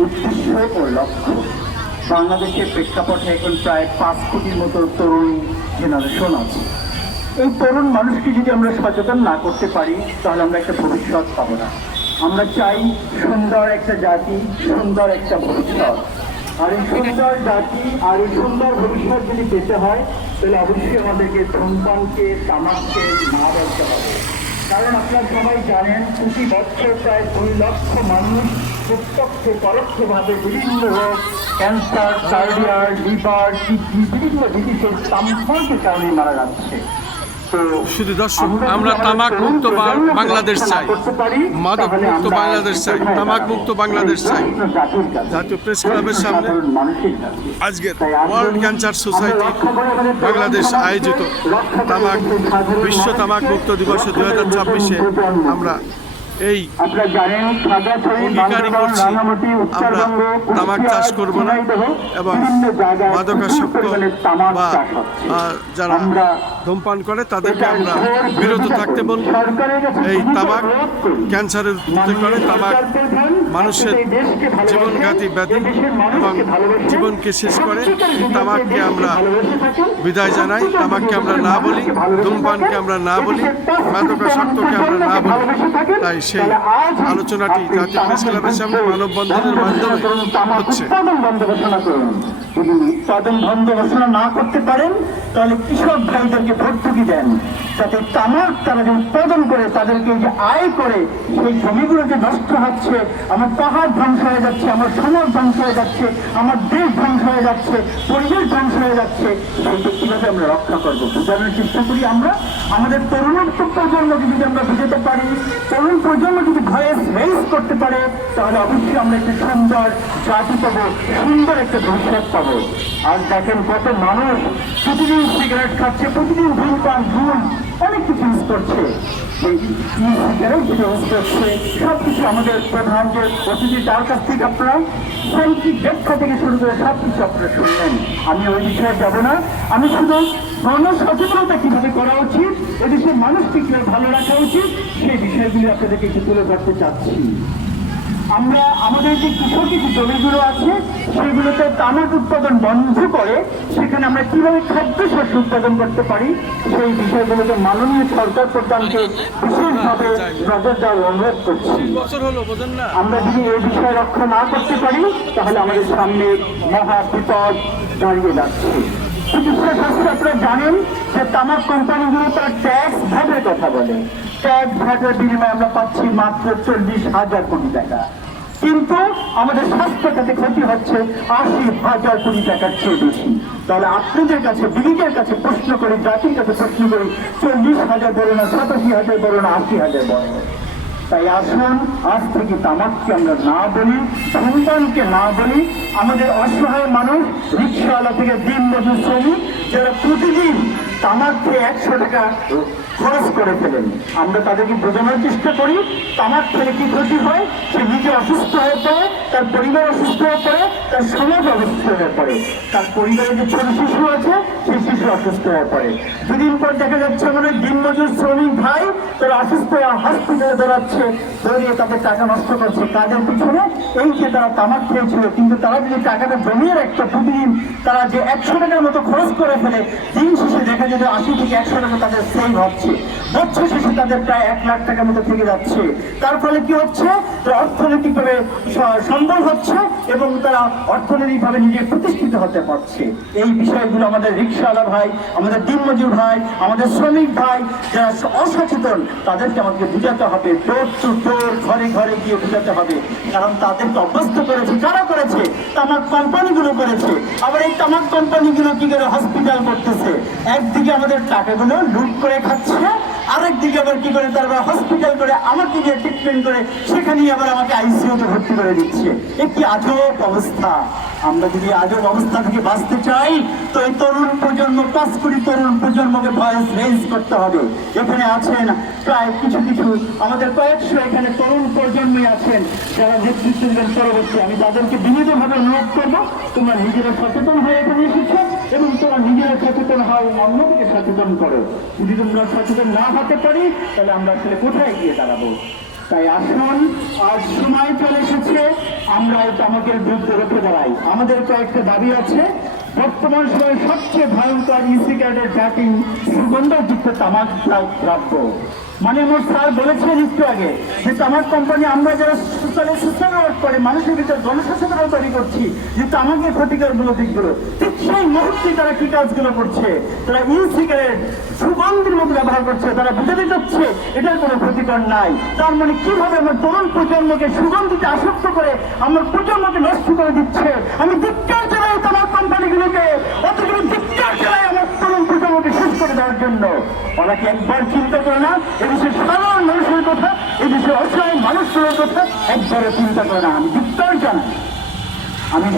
উদ্দেশ্য ও লক্ষ্য। বাংলাদেশের প্রেক্ষাপটে এখন প্রায় 5 কোটির মতো তরুণ জেনারেশন আছে। এই তরুণ মানুষকে যদি আমরা সচেতন না করতে পারি তাহলে আমরা একটা ভবিষ্যৎ পাবো না। আমরা চাই সুন্দর একটা জাতি, সুন্দর একটা ভবিষ্যৎ। আর এই সুন্দর জাতি আর এই সুন্দর ভবিষ্যৎ যদি পেতে হয় তাহলে অবশ্যই আমাদেরকে ধূমপানকে, তামাককে না বলতে হবে। কারণ আপনারা সবাই জানেন প্রতি বছর প্রায় 2 লক্ষ মানুষ প্রত্যক্ষ পরোক্ষভাবে বিভিন্ন রোগ, ক্যান্সার, কার্ডিয়ার, লিভার, কিডনি, বিভিন্ন ডিজিজের তামাকের কারণে মারা যাচ্ছে। শুধু দর্শক, আমরা তামাক মুক্ত বাংলাদেশ চাই, মাদক মুক্ত বাংলাদেশ চাই, তামাক মুক্ত বাংলাদেশ চাই। জাতীয় প্রেস ক্লাবের সামনে আজকের ওয়ার্ল্ড ক্যান্সার সোসাইটি বাংলাদেশ আয়োজিত তামাক বিশ্ব তামাক মুক্ত দিবস 2026-এ আমরা এই অঙ্গীকারই করছি, আমরা তামাক চাষ করব না এবং মাদকাসক্ত বা যারা ধূমপান করে তাদেরকে আমরা বিরত থাকতে বলব। এই তামাক ক্যান্সারের হতে করে, তামাক মানুষের জীবনঘাতী ব্যাধি এবং জীবনকে শেষ করে। এই তামাককে আমরা বিদায় জানাই, তামাককে আমরা না বলি, ধূমপানকে আমরা না বলি, মাদকাসক্তকে আমরা না বলি। তাই সেই আলোচনাটি জাতীয় প্রেস ক্লাবের সামনে মানববন্ধনের মাধ্যমে হচ্ছে। যদি উৎপাদন বন্ধ ঘোষণা না করতে পারেন তাহলে কৃষক ভাইদেরকে ভর্তুকি দেন, যাতে তামাক তারা যে উৎপাদন করে তাদেরকে যে আয় করে সেই জমিগুলো যে নষ্ট হচ্ছে, আমার পাহাড় ধ্বংস হয়ে যাচ্ছে, আমার সমাজ ধ্বংস হয়ে যাচ্ছে, আমার দেশ ধ্বংস হয়ে যাচ্ছে, পরিবেশ ধ্বংস হয়ে যাচ্ছে, সেইটা কিভাবে আমরা রক্ষা করবো বোঝানোর চেষ্টা করি। আমরা আমাদের তরুণোত্তর প্রজন্মকে যদি আমরা বুঝাতে পারি, তরুণ প্রজন্ম যদি ভয়েস রেইজ করতে পারে তাহলে অবশ্যই আমরা একটা সুন্দর জাতি পাবো, সুন্দর একটা ভবিষ্যৎ পাবো। আর দেখেন কত মানুষ প্রতিদিন সিগারেট খাচ্ছে, প্রতিদিন ধূমপান, ধূম অনেক কিছু ইউজ করছে। সেই সিগারেট ইউজ করছে সবকিছু আমাদের প্রধান যে অতিথি তার কাছ থেকে আপনারা সাইন্টিফিক ব্যাখ্যা থেকে শুরু করে সবকিছু আপনারা শুনলেন। আমি ওই বিষয়ে যাব না, আমি শুধু জনসচেতনতা কিভাবে করা উচিত, এদেশের মানুষকে কিভাবে ভালো রাখা উচিত সেই বিষয়গুলি আপনাদেরকে একটু তুলে ধরতে চাচ্ছি। আমরা আমাদের যে কৃষকের যে জমিগুলো আছে সেগুলোতে তামাক উৎপাদন বন্ধ করে সেখানে আমরা কিভাবে খাদ্যশস্য উৎপাদন করতে পারি সেই বিষয়গুলোকে মাননীয় সরকার প্রধানকে বিশেষভাবে নজর দেওয়ার অনুরোধ করছি। আমরা যদি এই বিষয় রক্ষা না করতে পারি তাহলে আমাদের সামনে মহা বিপদ দাঁড়িয়ে যাচ্ছে। চিকিৎসা শাস্ত্রে আপনারা জানেন যে তামাক কোম্পানিগুলো তার ট্যাক্স ভ্যাটের কথা বলে। ট্যাক্স ভ্যাটের বিনিময়ে আমরা পাচ্ছি মাত্র 40,000 কোটি টাকা, কিন্তু আমাদের স্বাস্থ্য খাতে ক্ষতি হচ্ছে 80,000 কোটি টাকার চেয়ে বেশি। তাহলে আপনাদের কাছে, বিলিগের কাছে প্রশ্ন করি, জাতির কাছে প্রশ্ন করি, 40,000 বলো না, 87,000 বলো না, 80,000 বলো। তাই আসুন আজ থেকে তামাককে আমরা না বলি, ধূমপানকে না বলি। আমাদের অসহায় মানুষ, রিক্সাওয়ালা থেকে দিনমজুর শ্রমিক যারা প্রতিদিন তামাক খেয়ে 100 টাকা খরচ করে ফেলেন, আমরা তাদেরকে বোঝানোর চেষ্টা করি তামাক খেলে কি ক্ষতি হয়। সে নিজে অসুস্থ হয়ে পড়ে, তার পরিবার অসুস্থ হয়ে পড়ে, তার সমাজ অসুস্থ হয়ে পড়ে, তার পরিবারে যে ছোট শিশু আছে সেই শিশু অসুস্থ হয়ে পড়ে। দুদিন পর দেখা যাচ্ছে আমাদের দিনমজুর শ্রমিক ভাই তারা অসুস্থ হয়ে হসপিটালে দৌড়াচ্ছে, দৌড়িয়ে তাদের টাকা নষ্ট করছে। তাদের পিছনে এই যে তারা তামাক খেয়েছিল, কিন্তু তারা যদি টাকাটা জমিয়ে রাখতো, প্রতিদিন তারা যে 100 টাকার মতো খরচ করে ফেলে, দিন শেষে দেখা যায় 80 থেকে 100 টাকা তাদের সেভ হচ্ছে, বছর শেষে তাদের প্রায় 1 লাখ টাকার মতো থেকে যাচ্ছে। তার ফলে কি হচ্ছে, অর্থনৈতিকভাবে সম্বল হচ্ছে এবং তারা অর্থনৈতিকভাবে নিজে প্রতিষ্ঠিত হতে পারছে। এই বিষয়গুলো আমাদের রিক্সাওয়ালা ভাই, আমাদের দিনমজুর ভাই, আমাদের শ্রমিক ভাই যারা অসচেতন তাদেরকে আমাকে বুঝাতে হবে, ডোর টু ডোর, ঘরে ঘরে গিয়ে বুঝাতে হবে। কারণ তাদেরকে অভ্যস্ত করেছে, কারা করেছে? তামাক কোম্পানিগুলো করেছে। আবার এই তামাক কোম্পানিগুলো কি করে হসপিটাল করতেছে, একদিকে আমাদের টাকাগুলো লুট করে খাচ্ছে, আরেকদিকে আবার কি করে তারা হসপিটাল করে আমাকে নিয়ে ট্রিটমেন্ট করে সেখানেই আবার আমাকে আইসিইউতে ভর্তি করে দিচ্ছে। একটি আজব অবস্থা। আমরা যদি আজব অবস্থা থেকে বাঁচতে চাই তো এই তরুণ প্রজন্ম, 5 কোটি তরুণ প্রজন্মকে ভয়েস রেইজ করতে হবে। এখানে আছেন প্রায় কিছু কিছু আমাদের কয়েকশো এখানে তরুণ প্রজন্মই আছেন যারা নেতৃত্ব দেবেন পরবর্তী। আমি তাদেরকে বিনীতভাবে অনুরোধ করবো তোমরা নিজেরা সচেতন হয়ে এখানে এসেছো এবং তোমরা নিজেরা সচেতন হয়, অন্যকে সচেতন করো। যদি তোমরা সচেতন না হতে পারি তাহলে আমরা আসলে কোথায় গিয়ে দাঁড়াবো? তাই আসুন, আজ সময় চলে এসেছে আমরা এই তামাকের বিরুদ্ধে রুখে দাঁড়াই। আমাদের কয়েকটা দাবি আছে। বর্তমান সময়ে সবচেয়ে ভয়ঙ্কর সিগারেটের প্যাকিং সুগন্ধযুক্ত তামাক দ্রব্য। মানে মোট স্যার বলেছেন একটু আগে যে তামাক কোম্পানি আমরা যারা সোশ্যাল ওয়ার্ক করে মানুষের ভিতরে জনসচেতনতা তৈরি করছি যে তামাকের ক্ষতিকর গুলো দিকগুলো, ঠিক সেই মুহূর্তে তারা কি কাজগুলো করছে, তারা সিগারেট সুগন্ধির মতো ব্যবহার করছে, তারা বুঝাতে চাচ্ছে এটার কোনো ক্ষতিকর নাই। তার মানে কিভাবে আমার তরুণ প্রজন্মকে সুগন্ধিতে আসক্ত করে আমার প্রজন্মকে নষ্ট করে দিচ্ছে। আমি ধিক্কার জানাই তামাক কোম্পানিগুলোকে, অতগুলো ধিক্কার জানাই আমার তরুণ প্রজন্মকে শেষ করে দেওয়ার জন্য। ওরা কি একবার চিন্তা করে না এদেশের সাধারণ মানুষের কথা, এদেশের অসহায় মানুষগুলোর কথা একবারও চিন্তা করে না? আমি ধিক্কার জানাই। আমি